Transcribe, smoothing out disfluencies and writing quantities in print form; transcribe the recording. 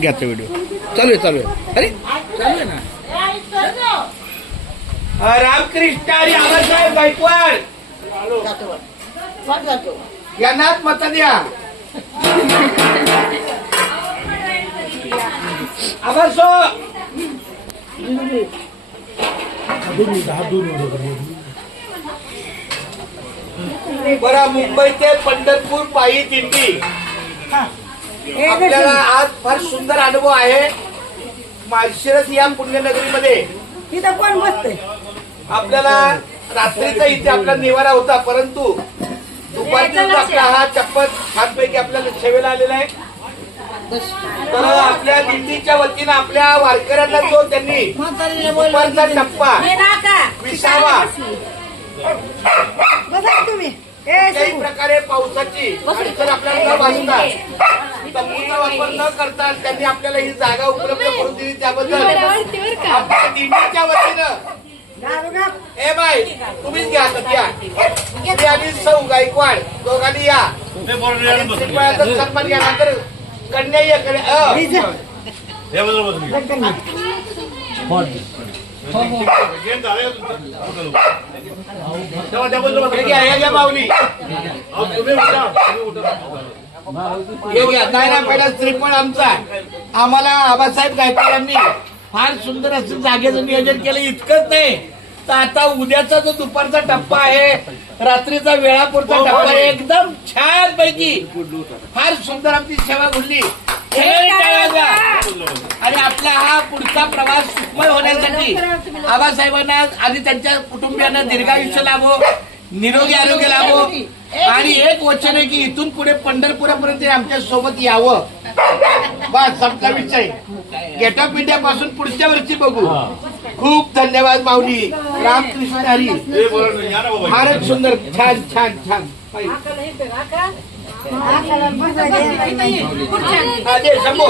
घ्याचा व्हिडिओ चालू आहे अरे चालू आहे ना. रामकृष्ण हरी आबासाहेब गायकवाड यांनाच मत द्या. आबासो बरं, मुंबई ते पंढरपूर पायी दिंडी आपल्याला आज फार सुंदर अनुभव आहे. माळशिरस या पुण्यनगरीमध्ये तिथं कोण बसतंय? आपल्याला रात्रीचा इथे आपला निवारा होता, परंतु दुपारचा आपला हा चप्पल छानपैकी आपल्याला सेवेला आलेला आहे. तर आपल्या दिंडीच्या वतीनं आपल्या वारकऱ्यांना जो त्यांनी दुपारचा टप्पा 20वा तुम्ही काही प्रकारे पावसाची अडचण आपल्याला न वाचता तंबूचा वापर न करता त्यांनी आपल्याला ही जागा उपलब्ध करून दिली, त्याबद्दल आपल्या दिंडीच्या वतीनं ए बाई तुम्हीच घ्या आता घ्या. तुम्ही आणि सौ गायकवाड दोघांनी या सन्मान घ्या, नंतर कन्या या माऊली नाही पहिला श्रीफळ आमचा आम्हाला आबासाहेब गायकवाड यांनी फार सुंदर असं जागेचं नियोजन केलं. इतकंच नाही तर आता उद्याचा जो दुपारचा टप्पा आहे, रात्रीचा वेळापूरचा टप्पा आहे, एकदम छान पैकी फार सुंदर आमची सेवा घडली. आणि आपला हा पुढचा प्रवास सुखमय होण्यासाठी आबासाहेबांना आणि त्यांच्या कुटुंबियांना दीर्घायुष्य लाभो, निरोगी आरोग्य लाभो. आणि एक वचन आहे की इथून पुढे पंढरपुरापर्यंत आमच्या सोबत यावं. बस संपला विषय. गेटअप इंडियापासून पुढच्या वर्षी बघू. खूप धन्यवाद माऊली. रामकृष्ण हरी. फारच सुंदर. छान छान छान. शंभो